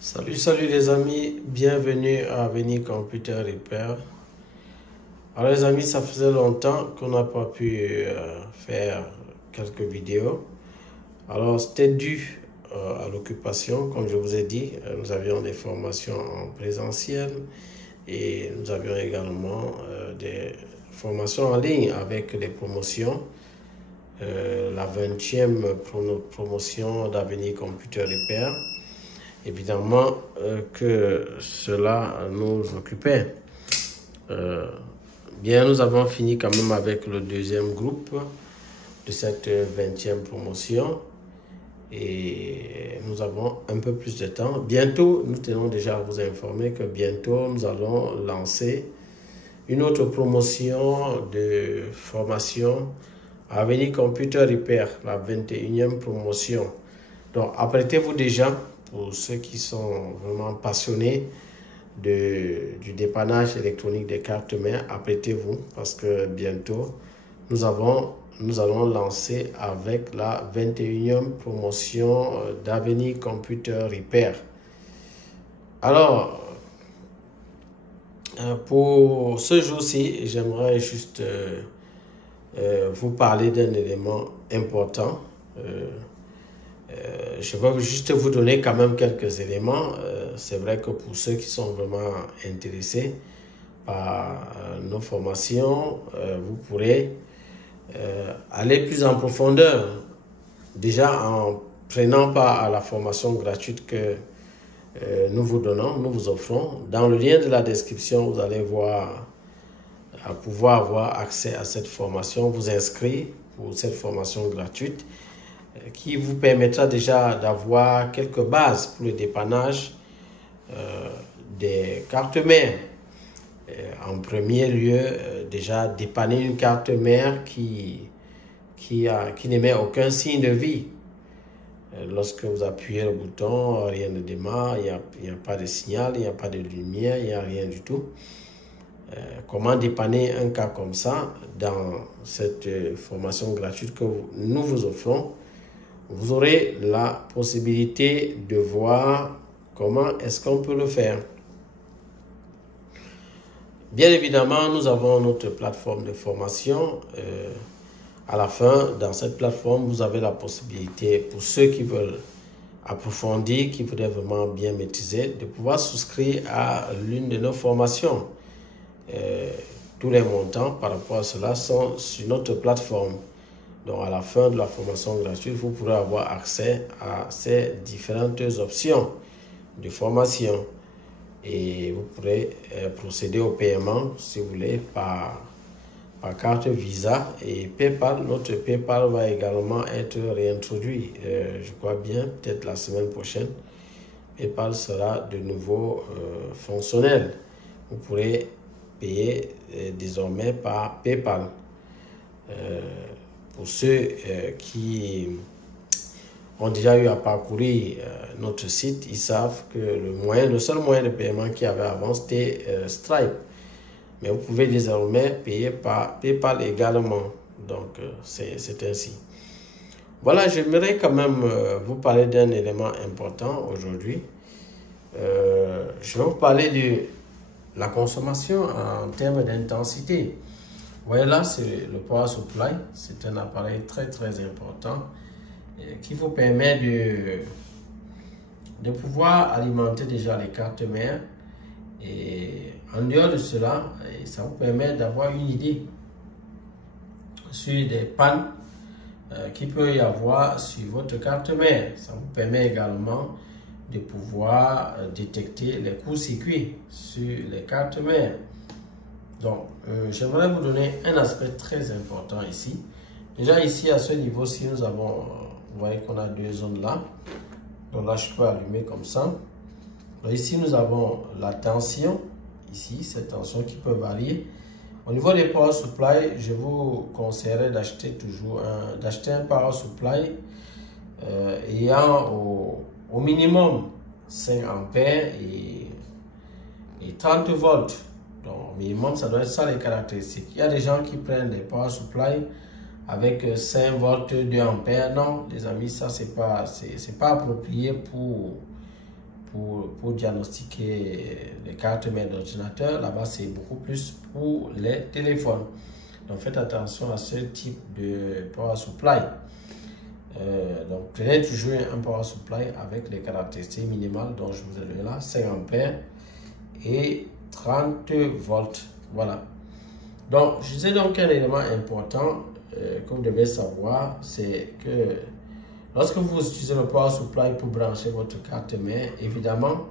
Salut les amis, bienvenue à Avenir Computer Repair. Alors les amis, ça faisait longtemps qu'on n'a pas pu faire quelques vidéos. Alors c'était dû à l'occupation, comme je vous ai dit, nous avions des formations en présentiel et nous avions également des formations en ligne avec les promotions. La 20e promotion d'Avenir Computer Repair. Évidemment que cela nous occupait. Bien, nous avons fini quand même avec le deuxième groupe de cette 20e promotion et nous avons un peu plus de temps. Bientôt, nous tenons déjà à vous informer que bientôt, nous allons lancer une autre promotion de formation à Avenir Computer Repair, la 21e promotion. Donc, apprêtez-vous déjà. Pour ceux qui sont vraiment passionnés du dépannage électronique des cartes mères, apprêtez-vous parce que bientôt, nous allons lancer avec la 21e promotion d'Avenir Computer Repair. Alors, pour ce jour-ci, j'aimerais juste vous parler d'un élément important. Je vais juste vous donner quand même quelques éléments. C'est vrai que pour ceux qui sont vraiment intéressés par nos formations, vous pourrez aller plus en profondeur. Déjà en prenant part à la formation gratuite que nous vous donnons, nous vous offrons. Dans le lien de la description, vous allez pouvoir avoir accès à cette formation, vous inscrire pour cette formation gratuite, qui vous permettra déjà d'avoir quelques bases pour le dépannage des cartes mères. En premier lieu, déjà dépanner une carte mère qui n'émet aucun signe de vie. Lorsque vous appuyez le bouton, rien ne démarre, il n'y a pas de signal, il n'y a pas de lumière, il n'y a rien du tout. Comment dépanner un cas comme ça dans cette formation gratuite que nous vous offrons? Vous aurez la possibilité de voir comment est-ce qu'on peut le faire. Bien évidemment, nous avons notre plateforme de formation. À la fin, dans cette plateforme, vous avez la possibilité, pour ceux qui veulent approfondir, qui voudraient vraiment bien maîtriser, de pouvoir souscrire à l'une de nos formations. Tous les montants par rapport à cela sont sur notre plateforme. Donc, à la fin de la formation gratuite, vous pourrez avoir accès à ces différentes options de formation. Et vous pourrez procéder au paiement, si vous voulez, par carte Visa et PayPal. Notre PayPal va également être réintroduit, je crois bien, peut-être la semaine prochaine. PayPal sera de nouveau fonctionnel. Vous pourrez payer désormais par PayPal. Pour ceux qui ont déjà eu à parcourir notre site, ils savent que le seul moyen de paiement qu'il y avait avant, c'était Stripe. Mais vous pouvez désormais payer par PayPal également. Donc, c'est ainsi. Voilà, j'aimerais quand même vous parler d'un élément important aujourd'hui. Je vais vous parler de la consommation en termes d'intensité. Vous voyez là, c'est le power supply. C'est un appareil très très important qui vous permet de pouvoir alimenter déjà les cartes mères. Et en dehors de cela, ça vous permet d'avoir une idée sur des pannes qu'il peut y avoir sur votre carte mère. Ça vous permet également de pouvoir détecter les courts-circuits sur les cartes mères. Donc, j'aimerais vous donner un aspect très important ici. Déjà ici, à ce niveau-ci, nous avons, vous voyez qu'on a deux zones là. Donc là, je peux allumer comme ça. Donc ici, nous avons la tension. Ici, cette tension qui peut varier. Au niveau des power supply, je vous conseillerais d'acheter un power supply ayant au minimum 5 ampères et 30 volts. Donc, au minimum, ça doit être ça les caractéristiques. Il y a des gens qui prennent des power supply avec 5 volts, 2 ampères. Non, les amis, ça, c'est pas approprié pour diagnostiquer les cartes mères d'ordinateur. Là-bas, c'est beaucoup plus pour les téléphones. Donc, faites attention à ce type de power supply. Donc, prenez toujours un power supply avec les caractéristiques minimales dont je vous ai donné là, 5 ampères et 30 volts. Voilà. Donc, je disais donc un élément important que vous devez savoir, c'est que lorsque vous utilisez le power supply pour brancher votre carte mère, évidemment,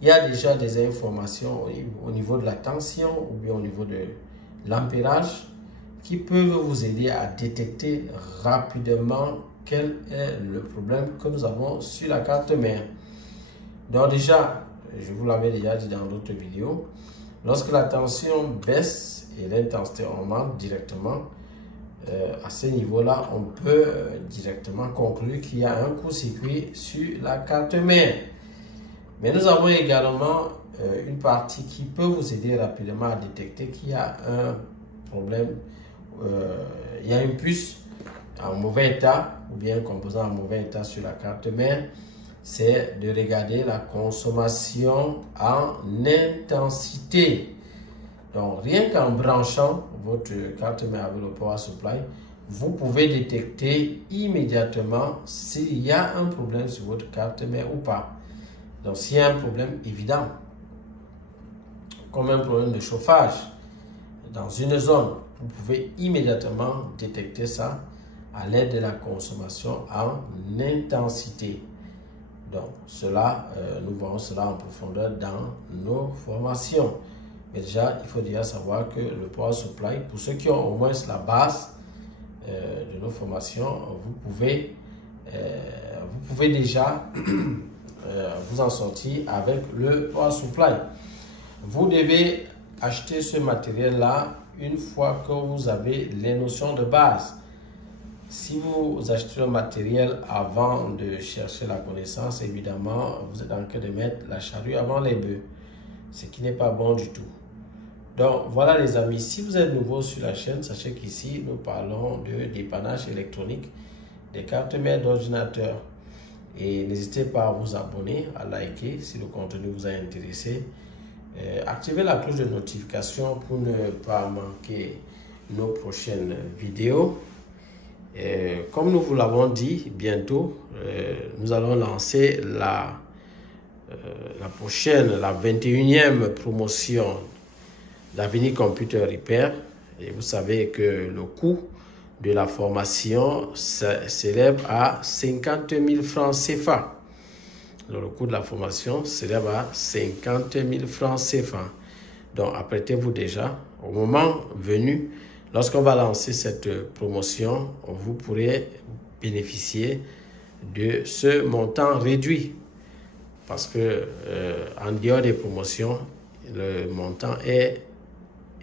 il y a déjà des informations au niveau de la tension ou bien au niveau de l'ampérage qui peuvent vous aider à détecter rapidement quel est le problème que nous avons sur la carte mère. Donc déjà, je vous l'avais déjà dit dans d'autres vidéos, lorsque la tension baisse et l'intensité augmente directement, à ce niveau-là, on peut directement conclure qu'il y a un court-circuit sur la carte mère. Mais nous avons également une partie qui peut vous aider rapidement à détecter qu'il y a un problème, il y a une puce en mauvais état ou bien un composant en mauvais état sur la carte mère. C'est de regarder la consommation en intensité. Donc, rien qu'en branchant votre carte mère avec le power supply, vous pouvez détecter immédiatement s'il y a un problème sur votre carte mère ou pas. Donc, s'il y a un problème évident, comme un problème de chauffage dans une zone, vous pouvez immédiatement détecter ça à l'aide de la consommation en intensité. Donc, cela, nous verrons cela en profondeur dans nos formations. Mais déjà, il faut déjà savoir que le power supply, pour ceux qui ont au moins la base de nos formations, vous pouvez déjà vous en sortir avec le power supply. Vous devez acheter ce matériel-là une fois que vous avez les notions de base. Si vous achetez le matériel avant de chercher la connaissance, évidemment, vous êtes en train de mettre la charrue avant les bœufs, ce qui n'est pas bon du tout. Donc, voilà les amis, si vous êtes nouveau sur la chaîne, sachez qu'ici, nous parlons de dépannage électronique des cartes mères d'ordinateur. Et n'hésitez pas à vous abonner, à liker si le contenu vous a intéressé. Activez la cloche de notification pour ne pas manquer nos prochaines vidéos. Comme nous vous l'avons dit, bientôt, nous allons lancer la prochaine, la 21e promotion d'Avenir Computer Repair. Et vous savez que le coût de la formation s'élève à 50 000 francs CFA. Alors, le coût de la formation s'élève à 50 000 francs CFA. Donc, apprêtez-vous déjà. Au moment venu, lorsqu'on va lancer cette promotion, vous pourrez bénéficier de ce montant réduit. Parce que en dehors des promotions, le montant est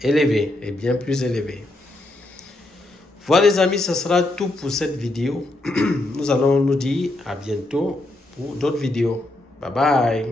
élevé, et bien plus élevé. Voilà les amis, ce sera tout pour cette vidéo. Nous allons nous dire à bientôt pour d'autres vidéos. Bye bye.